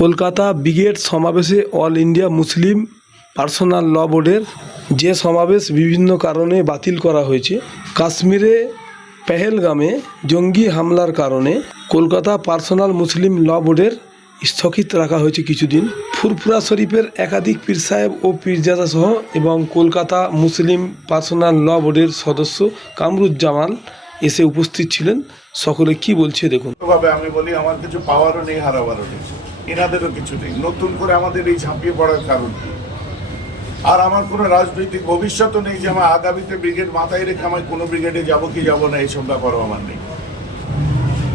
Kolkata brigade সমাবেশে All India Muslim Personal Law বোর্ডের যে সমাবেশ বিভিন্ন কারণে বাতিল করা হয়েছে, কাশ্মীরে পেহেলগামে জঙ্গি হামলার কারণে কলকাতা পার্সোনাল মুসলিম ল বোর্ডের স্থগিত রাখা হয়েছে কিছুদিন। ফুরফুরা শরীফের একাধিক পীর সাহেব ও পীরজাদা সহ এবং কলকাতা মুসলিম পার্সোনাল ল বোর্ডের সদস্য কামরুজ্জামান এসে উপস্থিত ছিলেন। সকলে কি বলছে দেখুন। আমি বলি, আমার কিছু পাওয়ারও নেই, হারাবারও নেই। এনাদেরও কিছু নেই নতুন করে আমাদের এই ঝাঁপিয়ে পড়ার কারণ আর আমার কোনো রাজনৈতিক ভবিষ্যৎও নেই যে আমার আগামীতে ব্রিগেড মাথায় রেখে আমি কোনো ব্রিগেডে যাব কি যাব না এই এইসব ব্যাপারও আমার নেই।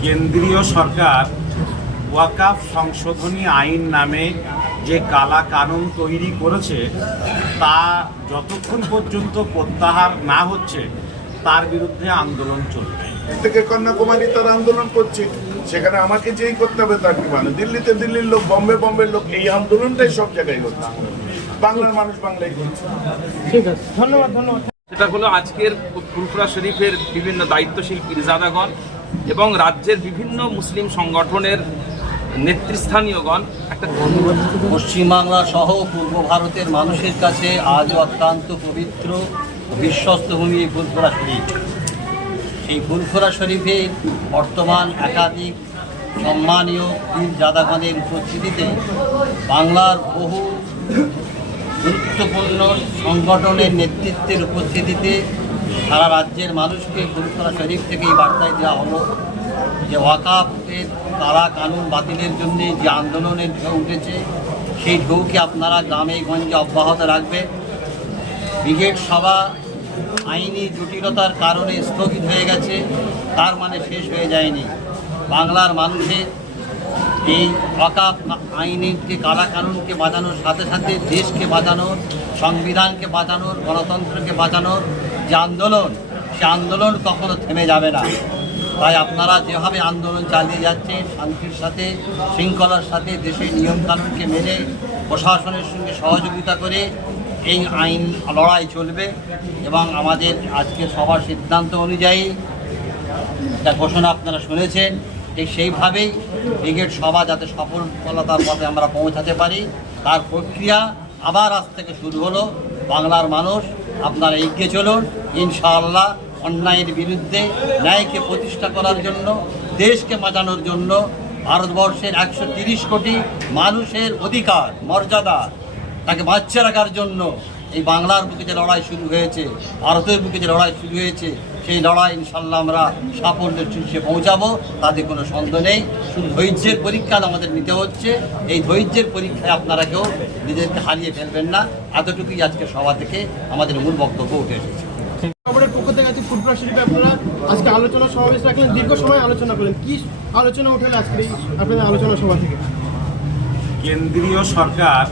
কেন্দ্রীয় সরকার ওয়াকাফ সংশোধনী আইন নামে যে কালা কানুন তৈরি করেছে, তা যতক্ষণ পর্যন্ত প্রত্যাহার না হচ্ছে তার বিরুদ্ধে আন্দোলন চলবে। থেকে কন্যাকুমারী তার আন্দোলন করছে। সেখানে আমাকে যেই করতে হবে তার কি মানে? দিল্লিতে দিল্লির লোক বম্বে বম্বের লোক এই আন্দোলনটাই সব জায়গায় হচ্ছে। বাংলার মানুষ বাংলায় করছে। সেটা হলো আজকের ফুরফুরা শরীফের বিভিন্ন দায়িত্বশীল পীরজাদাগণ এবং রাজ্যের বিভিন্ন মুসলিম সংগঠনের নেতৃস্থানীয়গণ। একটা পশ্চিমবাংলা সহ পূর্ব ভারতের মানুষের কাছে আজও অত্যন্ত পবিত্র। বিশ্বস্ত ভূমি এই ফুলফোরা শরীফ। সেই ফুলফোরা শরীফে বর্তমান একাধিক সম্মানীয় পীর জাদাগণের উপস্থিতিতে বাংলার বহু গুরুত্বপূর্ণ সংগঠনের নেতৃত্বের উপস্থিতিতে সারা রাজ্যের মানুষকে ফুলফোরা শরীফ থেকে এই বার্তায় দেওয়া হলো যে ওয়াকাফের তারা কানুন বাতিলের জন্য যে আন্দোলনের ঢেউ উঠেছে, সেই ঢেউকে আপনারা গ্রামে গঞ্জে অব্যাহত রাখবেন ব্রিগেড সভা আইনি জটিলতার কারণে স্থগিত হয়ে গেছে, তার মানে শেষ হয়ে যায়নি। বাংলার মানুষের এই ওয়াকাফ আইনকে কালা কানুনকে বাঁচানোর সাথে সাথে দেশকে বাঁচানোর, সংবিধানকে বাঁচানোর, গণতন্ত্রকে বাঁচানোর যে আন্দোলন, সে আন্দোলন কখনো থেমে যাবে না। তাই আপনারা যেভাবে আন্দোলন চালিয়ে যাচ্ছেন, শান্তির সাথে, শৃঙ্খলার সাথে, দেশের নিয়মকানুনকে মেনে, প্রশাসনের সঙ্গে সহযোগিতা করে এই আইন লড়াই চলবে এবং আমাদের আজকের সবার সিদ্ধান্ত অনুযায়ী একটা ঘোষণা আপনারা শুনেছেন, ঠিক সেইভাবেই ব্রিগেড সভা যাতে সফলতার পথে আমরা পৌঁছাতে পারি, তার প্রক্রিয়া আবার আজ থেকে শুরু হলো। বাংলার মানুষ, আপনারা এগিয়ে চলুন। ইনশাআল্লাহ অন্যায়ের বিরুদ্ধে ন্যায়কে প্রতিষ্ঠা করার জন্য, দেশকে বাঁচানোর জন্য ভারতবর্ষের একশো কোটি মানুষের অধিকার, মর্যাদা তাকে বাঁচিয়ে রাখার জন্য এই বাংলার বুকে যে লড়াই শুরু হয়েছে ভারতের বুকে যে লড়াই শুরু হয়েছে সেই লড়াই ইনশাল্লাহ আমরা সাফল্যের শীর্ষে পৌঁছাবো তাতে কোনো সন্দেহ নেই। শুধু ধৈর্যের পরীক্ষা আমাদের নিতে হচ্ছে। এই ধৈর্যের পরীক্ষায় আপনারা কেউ নিজেদেরকে হারিয়ে ফেলবেন না। এতটুকুই আজকে সভা থেকে আমাদের মূল বক্তব্য উঠে এসেছে। খবরের পক্ষ থেকে আছে ফুটবল আপনারা। আজকে আলোচনা সমাবেশ রাখলেন দীর্ঘ সময় আলোচনা করলেন। কি আলোচনা আজকে আপনাদের আলোচনা সভা থেকে? কেন্দ্রীয় সরকার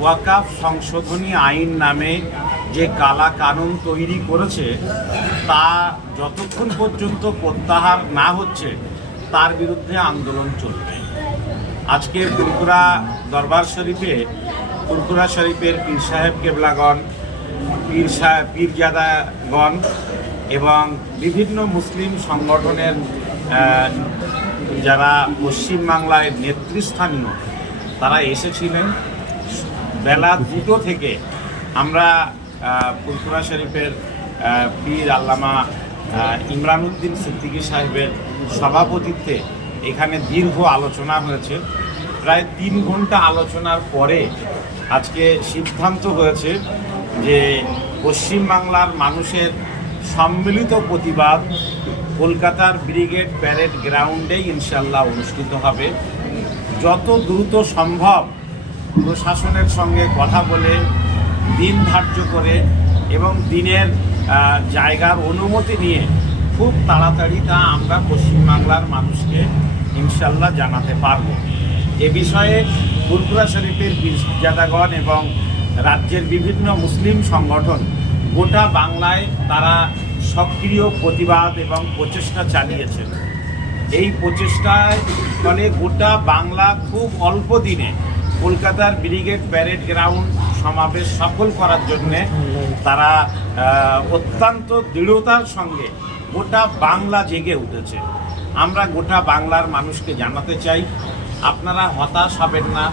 ওয়াকাফ সংশোধনী আইন নামে যে কালা কানুন তৈরি করেছে, তা যতক্ষণ পর্যন্ত প্রত্যাহার না হচ্ছে, তার বিরুদ্ধে আন্দোলন চলবে। আজকে ফুরকুরা দরবার শরীফে ফুরকুরা শরীফের পীর সাহেব কেবলাগণ, পীর সাহেব পীরজাদাগণ এবং বিভিন্ন মুসলিম সংগঠনের যারা পশ্চিমবাংলায় নেতৃস্থানীয়, তারা এসেছিলেন। বেলা দুটো থেকে আমরা ফুরফুরা শরীফের পীর আল্লামা ইমরান উদ্দিন সিদ্দিকী সাহেবের সভাপতিত্বে এখানে দীর্ঘ আলোচনা হয়েছে। প্রায় তিন ঘণ্টা আলোচনার পরে আজকে সিদ্ধান্ত হয়েছে যে পশ্চিমবাংলার মানুষের সম্মিলিত প্রতিবাদ কলকাতার ব্রিগেড প্যারেড গ্রাউন্ডে ইনশাল্লাহ অনুষ্ঠিত হবে। যত দ্রুত সম্ভব প্রশাসনের সঙ্গে কথা বলে, দিন ধার্য করে এবং দিনের জায়গার অনুমতি নিয়ে খুব তাড়াতাড়ি তা আমরা পশ্চিমবাংলার মানুষকে ইনশাল্লাহ জানাতে পারব। এ বিষয়ে ফুরফুরা শরীফের জাদাগণ এবং রাজ্যের বিভিন্ন মুসলিম সংগঠন গোটা বাংলায় তারা সক্রিয় প্রতিবাদ এবং প্রচেষ্টা চালিয়েছেন। এই প্রচেষ্টায় ফলে গোটা বাংলা খুব অল্প দিনে কলকাতার ব্রিগেড প্যারেড গ্রাউন্ড সমাবেশ সফল করার জন্যে তারা অত্যন্ত দৃঢ়তার সঙ্গে গোটা বাংলা জেগে উঠেছে। আমরা গোটা বাংলার মানুষকে জানাতে চাই, আপনারা হতাশ হবেন না।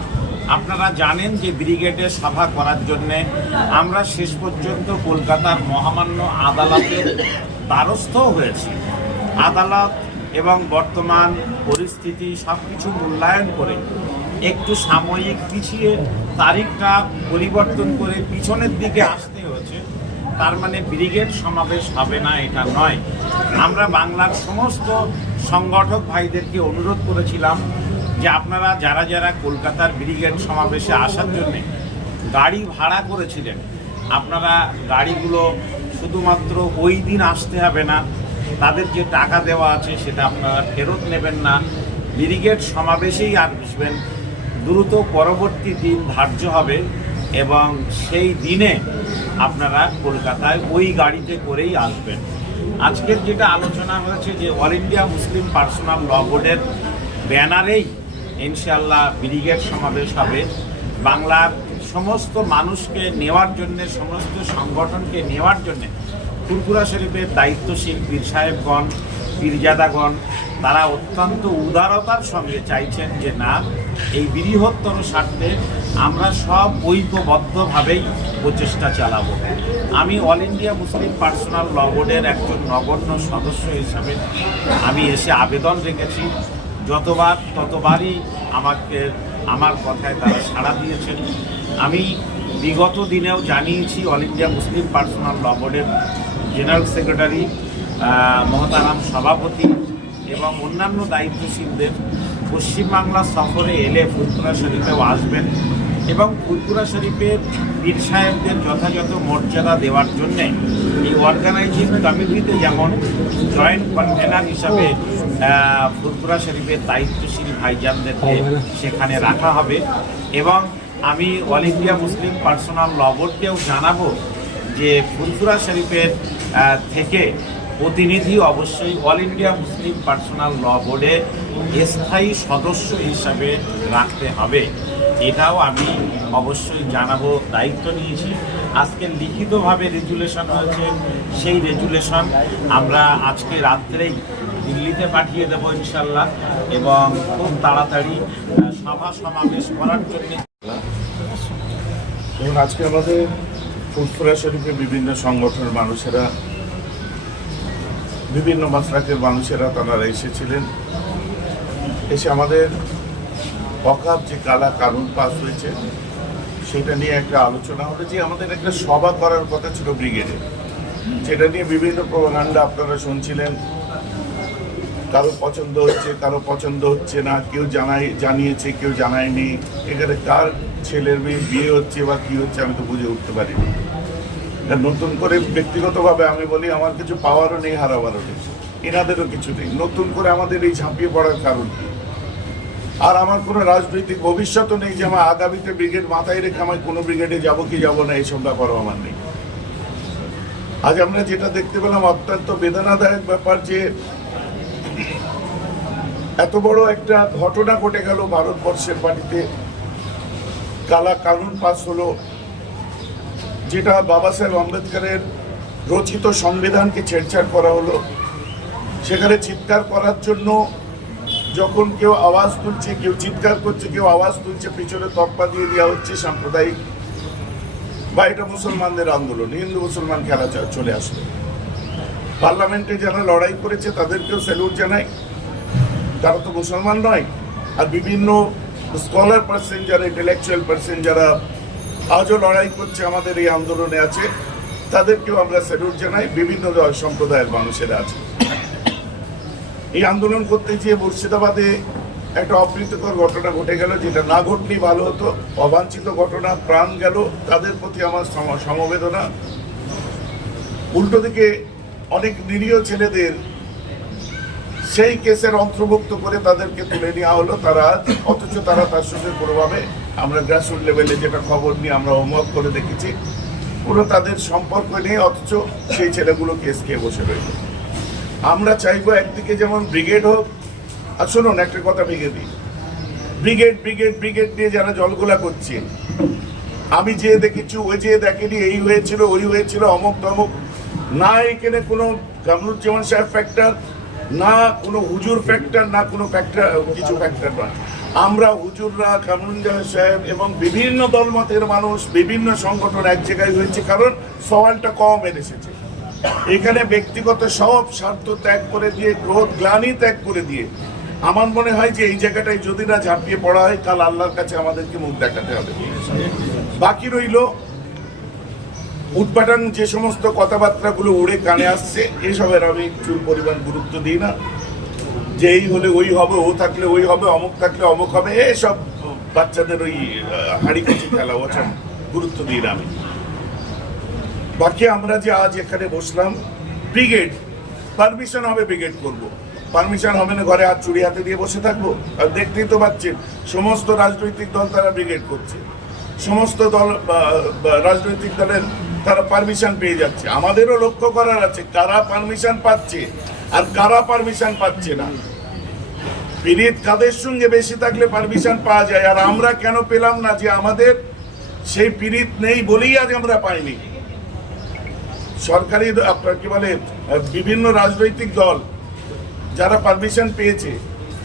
আপনারা জানেন যে ব্রিগেডে সভা করার জন্যে আমরা শেষ পর্যন্ত কলকাতার মহামান্য আদালতের দ্বারস্থ হয়েছি। আদালত এবং বর্তমান পরিস্থিতি সব কিছু মূল্যায়ন করে একটু সাময়িক পিছিয়ে তারিখটা পরিবর্তন করে পিছনের দিকে আসতে হয়েছে, তার মানে ব্রিগেড সমাবেশ হবে না, এটা নয়। আমরা বাংলার সমস্ত সংগঠক ভাইদেরকে অনুরোধ করেছিলাম যে আপনারা যারা যারা কলকাতার ব্রিগেড সমাবেশে আসার জন্যে গাড়ি ভাড়া করেছিলেন, আপনারা গাড়িগুলো শুধুমাত্র ওই দিন আসতে হবে না, তাদের যে টাকা দেওয়া আছে সেটা আপনারা ফেরত নেবেন না। ব্রিগেড সমাবেশেই আসবেন দ্রুত পরবর্তী দিন ধার্য হবে এবং সেই দিনে আপনারা কলকাতায় ওই গাড়িতে করেই আসবেন। আজকের যেটা আলোচনা হয়েছে যে All India Muslim Personal Law বোর্ডের ব্যানারেই ইনশাল্লাহ ব্রিগেড সমাবেশ হবে। বাংলার সমস্ত মানুষকে নেওয়ার জন্য, সমস্ত সংগঠনকে নেওয়ার জন্য ফুরফুরা শরীফের দায়িত্বশীল পীর সাহেবগণ, পীরজাদাগণ, তারা অত্যন্ত উদারতার সঙ্গে চাইছেন যে না এই বৃহত্তর স্বার্থে আমরা সব ঐক্যবদ্ধভাবেই প্রচেষ্টা চালাবো। আমি All India Muslim Personal Law বোর্ডের একজন নগণ্য সদস্য হিসাবে আমি এসে আবেদন রেখেছি। যতবার, ততবারই আমাকে, আমার কথায় তারা সাড়া দিয়েছেন। আমি বিগত দিনেও জানিয়েছি All India Muslim Personal Law বোর্ডের জেনারেল সেক্রেটারি মহতারাম সভাপতি এবং অন্যান্য দায়িত্বশীলদের পশ্চিমবাংলা সফরে এলে ফুলপুরা শরীফেও আসবেন এবং ফুলপুরা শরীফের পীর সাহেবদের যথাযথ মর্যাদা দেওয়ার জন্যে এই অর্গানাইজিং কমিটিতে যেমন জয়েন্ট কনভেনার হিসাবে ফুলপুরা শরীফের দায়িত্বশীল ভাইজানদেরকে সেখানে রাখা হবে এবং আমি All India Muslim Personal Law বোর্ডকেও জানাব যে ফুলপুরা শরীফের থেকে প্রতিনিধি অবশ্যই All India Muslim Personal Law বোর্ডে স্থায়ী সদস্য হিসাবে রাখতে হবে। এটাও আমি অবশ্যই জানাব, দায়িত্ব নিয়েছি। আজকে লিখিতভাবে রেজুলেশন হয়েছে, সেই রেজুলেশন আমরা আজকে রাত্রেই দিল্লিতে পাঠিয়ে দেবো ইনশাল্লাহ এবং খুব তাড়াতাড়ি সভা সমাবেশ করার জন্য। যেমন আজকে আমাদের ফুটফুরা শরীফে বিভিন্ন সংগঠনের মানুষেরা বিভিন্ন মাসরাকের মানুষেরা তারা এসেছিলেন। এসে আমাদের অকাপ যে কালা কানুন পাস হয়েছে, সেটা নিয়ে একটা আলোচনা হলো যে আমাদের একটা সভা করার কথা ছিল ব্রিগেডে। যেটা নিয়ে বিভিন্ন প্রভাকাণ্ডা আপনারা শুনছিলেন। কারও পছন্দ হচ্ছে, কারও পছন্দ হচ্ছে না, কেউ জানাই, জানিয়েছে, কেউ জানায়নি। এখানে কার ছেলের মেয়ে, বিয়ে হচ্ছে বা কি হচ্ছে আমি তো বুঝে উঠতে পারিনি। নতুন করে ব্যক্তিগতভাবে আমি বলি, আমার কিছু পাওয়ারও নেই, হারাবারও নেই। এনাদেরও কিছু নেই। নতুন করে আমাদের এই ঝাঁপিয়ে পড়ার কারণ কি? আর আমার কোনো রাজনৈতিক ভবিষ্যৎও নেই যে আমার আগামীতে ব্রিগেড মাথায় রেখে আমার কোনো ব্রিগেডে যাব কি যাব না এইসব ব্যাপারও আমার নেই। আজ আমরা যেটা দেখতে পেলাম, অত্যন্ত বেদনাদায়ক ব্যাপার যে এত বড় একটা ঘটনা ঘটে গেল ভারতবর্ষের বাড়িতে। কালা কানুন পাস হলো। যেটা বাবা সাহেব আম্বেদকরের রচিত সংবিধানকে ছেড়ছাড় করা হলো। সেখানে চিৎকার করার জন্য যখন কেউ আওয়াজ তুলছে, কেউ চিৎকার করছে, কেউ আওয়াজ তুলছে, পিছনে তকপা দিয়ে দেওয়া হচ্ছে সাম্প্রদায়িক বা এটা মুসলমানদের আন্দোলন, হিন্দু মুসলমান খেলা চলে আসবে পার্লামেন্টে যারা লড়াই করেছে, তাদেরকেও স্যালুট জানাই। তারা তো মুসলমান নয়। আর বিভিন্ন স্কলার পার্সন যারা ইন্টেলেকচুয়াল পার্সন যারা আজও লড়াই করছে আমাদের এই আন্দোলনে আছে। তাদেরকেও আমরা স্যালুট জানাই। বিভিন্ন সম্প্রদায়ের মানুষেরা আছে। এই আন্দোলন করতে গিয়ে মুর্শিদাবাদে একটা অপ্রীতিকর ঘটনা ঘটে গেল, যেটা না ঘটলেই ভালো হতো। অবাঞ্ছিত ঘটনা, প্রাণ গেল। তাদের প্রতি আমার সমবেদনা। উল্টো দিকে অনেক নিরীহ ছেলেদের সেই কেসের অন্তর্ভুক্ত করে তাদেরকে তুলে নেওয়া হলো। তারা, অথচ তারা তার সঙ্গে কোনোভাবে আমরা গ্রাসরুট লেভেলে যেটা খবর নিয়ে আমরা হোমওয়ার্ক করে দেখেছি পুরো তাদের সম্পর্ক নেই অথচ সেই ছেলেগুলো কেস খেয়ে বসে রয়েছে। আমরা চাইব একদিকে যেমন ব্রিগেড হোক, আর শুনুন, একটা কথা ভেঙে দিই। ব্রিগেড ব্রিগেড ব্রিগেড নিয়ে যারা জলগোলা করছে, আমি যে দেখেছি ওই যে দেখেনি, এই হয়েছিল, ওই হয়েছিল, অমুক তমুক, না এখানে কোনো কামরুজ্জামান সাহেব ফ্যাক্টর না কোনো হুজুর ফ্যাক্টর না কোনো ফ্যাক্টর কিছু ফ্যাক্টর নয়। আমরা হুজুররা কামরুঞ্জাহ সাহেব এবং বিভিন্ন দলমতের মানুষ, বিভিন্ন সংগঠন এক জায়গায় হয়েছে, কারণ সওয়ালটা কম এসেছে এখানে ব্যক্তিগত সব স্বার্থ ত্যাগ করে দিয়ে, ক্রোধ, গ্লানি ত্যাগ করে দিয়ে, আমার মনে হয় যে এই জায়গাটায় যদি না ঝাঁপিয়ে পড়া হয়, কাল আল্লাহর কাছে আমাদেরকে মুখ দেখাতে হবে। বাকি রইল উৎপাদন যে সমস্ত কথাবার্তাগুলো উড়ে কানে আসছে, এসবের আমি চুল পরিমাণ গুরুত্ব দিই না। যে এই হলে ওই হবে, ও থাকলে ওই হবে, অমুক থাকলে অমুক হবে, এসব বাচ্চাদের ওই হাড়ি খেলা ওসব গুরুত্ব দিই না আমি বাকি আমরা যে আজ এখানে বসলাম, ব্রিগেড, পারমিশন হবে ব্রিগেড করব। পারমিশন হবে না, ঘরে হাত চুড়ি হাতে দিয়ে বসে থাকব? আর দেখতেই তো পাচ্ছেন, সমস্ত রাজনৈতিক দল তারা ব্রিগেড করছে। সমস্ত দল রাজনৈতিক দলের তারা পারমিশন পেয়ে যাচ্ছে। আমাদেরও লক্ষ্য করার আছে, কারা পারমিশন পাচ্ছে? আর কারা পারমিশন পাচ্ছে না? পিরিত কাদের সঙ্গে বেশি থাকলে পারমিশন পাওয়া যায়? আর আমরা কেন পেলাম না যে আমাদের সেই পীড়িত নেই বলেই আজ আমরা পাইনি? সরকারি, আপনার কি বলে, বিভিন্ন রাজনৈতিক দল যারা পারমিশন পেয়েছে,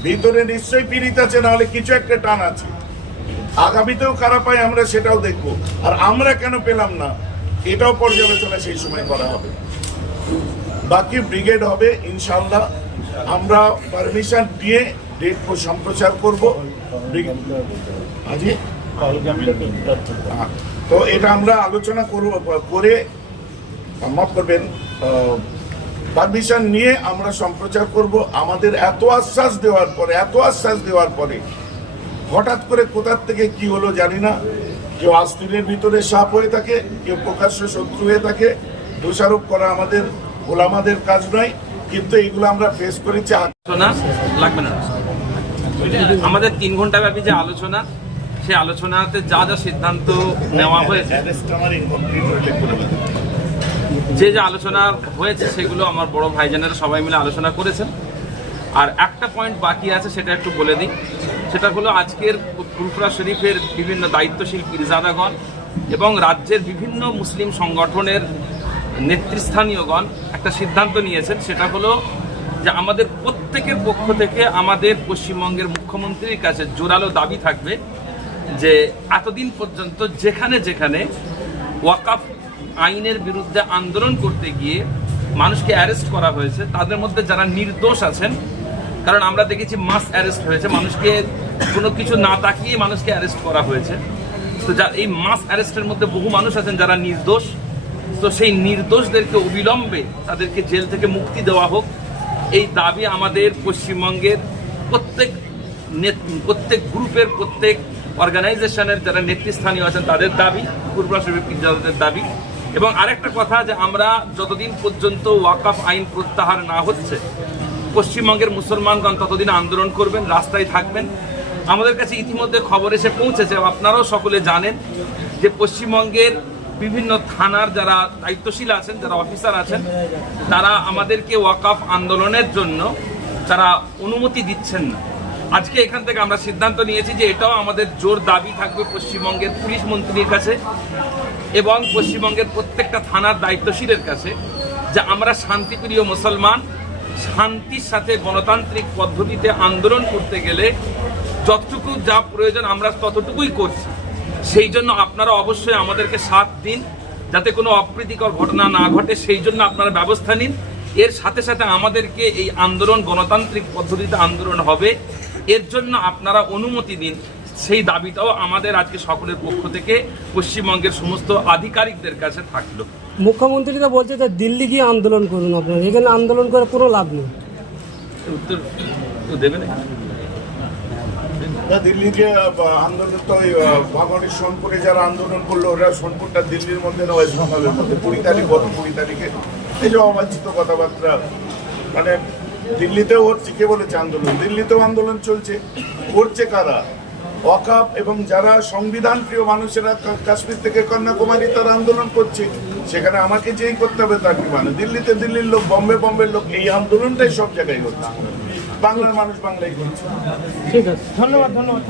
ভিতরে নিশ্চয়ই পীড়িত আছে, নাহলে কিছু একটা টান আছে। আগামীতেও কারা পায় আমরা সেটাও দেখব। আর আমরা কেন পেলাম না, এটাও পর্যালোচনা সেই সময় করা হবে। বাকি ব্রিগেড হবে ইনশাল্লাহ আমরা পারমিশন দিয়ে ডেট সম্প্রচার করব। তো এটা আমরা আলোচনা করব করে মাফ করবেন পারমিশন নিয়ে আমরা সম্প্রচার করব। আমাদের এত আশ্বাস দেওয়ার পরে এত আশ্বাস দেওয়ার পরে হঠাৎ করে কোথার থেকে কি হলো জানি না। কেউ আস্তিনের ভিতরে সাপ হয়ে থাকে কেউ প্রকাশ্য শত্রু হয়ে থাকে। দোষারোপ করা আমাদের গোলামাদের কাজ নয় কিন্তু এইগুলো আমরা ফেস করেছি। আলোচনা লাগবে না। আমাদের তিন ঘণ্টা ব্যাপী যে আলোচনা সেই আলোচনাতে যা যা সিদ্ধান্ত নেওয়া হয়েছে হলে করে দেবে। যে যে আলোচনা হয়েছে সেগুলো আমার বড় ভাইজানেরা সবাই মিলে আলোচনা করেছেন। আর একটা পয়েন্ট বাকি আছে সেটা একটু বলে দিই। সেটা হলো আজকের ফুরফুরা শরীফের বিভিন্ন দায়িত্বশীল পীরজাদাগণ এবং রাজ্যের বিভিন্ন মুসলিম সংগঠনের নেতৃস্থানীয়গণ একটা সিদ্ধান্ত নিয়েছেন, সেটা হলো যে আমাদের প্রত্যেকের পক্ষ থেকে আমাদের পশ্চিমবঙ্গের মুখ্যমন্ত্রীর কাছে জোরালো দাবি থাকবে যে এতদিন পর্যন্ত যেখানে যেখানে ওয়াকাফ আইনের বিরুদ্ধে আন্দোলন করতে গিয়ে মানুষকে অ্যারেস্ট করা হয়েছে, তাদের মধ্যে যারা নির্দোষ আছেন, কারণ আমরা দেখেছি মাস অ্যারেস্ট হয়েছে, মানুষকে কোনো কিছু না তাকিয়ে মানুষকে অ্যারেস্ট করা হয়েছে। তো যা এই মাস অ্যারেস্টের মধ্যে বহু মানুষ আছেন যারা নির্দোষ। তো সেই নির্দোষদেরকে অবিলম্বে তাদেরকে জেল থেকে মুক্তি দেওয়া হোক, এই দাবি আমাদের পশ্চিমবঙ্গের প্রত্যেক প্রত্যেক গ্রুপের প্রত্যেক অর্গানাইজেশনের যারা নেতৃস্থানীয় আছেন তাদের দাবি পূর্ব পিজ্জাদের দাবি। এবং আরেকটা কথা যে আমরা যতদিন পর্যন্ত ওয়াকাফ আইন প্রত্যাহার না হচ্ছে, পশ্চিমবঙ্গের মুসলমানগণ ততদিন আন্দোলন করবেন, রাস্তায় থাকবেন। আমাদের কাছে ইতিমধ্যে খবর এসে পৌঁছেছে, আপনারাও সকলে জানেন যে পশ্চিমবঙ্গের বিভিন্ন থানার যারা দায়িত্বশীল আছেন, যারা অফিসার আছেন, তারা আমাদেরকে ওয়াকাফ আন্দোলনের জন্য তারা অনুমতি দিচ্ছেন না। আজকে এখান থেকে আমরা সিদ্ধান্ত নিয়েছি যে এটাও আমাদের জোর দাবি থাকবে পশ্চিমবঙ্গের পুলিশ মন্ত্রীর কাছে এবং পশ্চিমবঙ্গের প্রত্যেকটা থানার দায়িত্বশীলের কাছে যে আমরা শান্তিপ্রিয় মুসলমান, শান্তির সাথে গণতান্ত্রিক পদ্ধতিতে আন্দোলন করতে গেলে যতটুকু যা প্রয়োজন আমরা ততটুকুই করছি। সেই জন্য আপনারা অবশ্যই আমাদেরকে সাথ দিন যাতে কোনো অপ্রীতিকর ঘটনা না ঘটে সেই জন্য আপনারা ব্যবস্থা নিন। এর সাথে সাথে আমাদেরকে এই আন্দোলন গণতান্ত্রিক পদ্ধতিতে আন্দোলন হবে। এর জন্য আপনারা অনুমতি দিন। সেই দাবিটাও আমাদের আজকে সকলের পক্ষ থেকে পশ্চিমবঙ্গের সমস্ত আধিকারিকদের কাছে থাকল। মুখ্যমন্ত্রী তো বলছে যে দিল্লি গিয়ে আন্দোলন করুন আপনারা। এখানে আন্দোলন করে কোনো লাভ নেই। উত্তর দেবে না না দিল্লিতে আন্দোলন তো ভাগনের সোনপুরে যারা আন্দোলন করল, ওরা সোনপুরটা দিল্লির মধ্যে নয় সকালের মধ্যে? কুড়ি তারিখ, গত কুড়ি তারিখে। এই যে অবাঞ্ছিত কথাবার্তা মানে দিল্লিতেও হচ্ছে কে বলেছে আন্দোলন, দিল্লিতেও আন্দোলন চলছে। করছে কারা? অকাপ এবং যারা সংবিধান প্রিয় মানুষেরা কাশ্মীর থেকে কন্যাকুমারী তারা আন্দোলন করছে, সেখানে আমাকে যেই করতে হবে তার কি মানে? দিল্লিতে দিল্লির লোক, বম্বে বম্বের লোক, এই আন্দোলনটাই সব জায়গায় হচ্ছে। বাংলার মানুষ বাংলায় করছে ঠিক আছে। ধন্যবাদ ধন্যবাদ।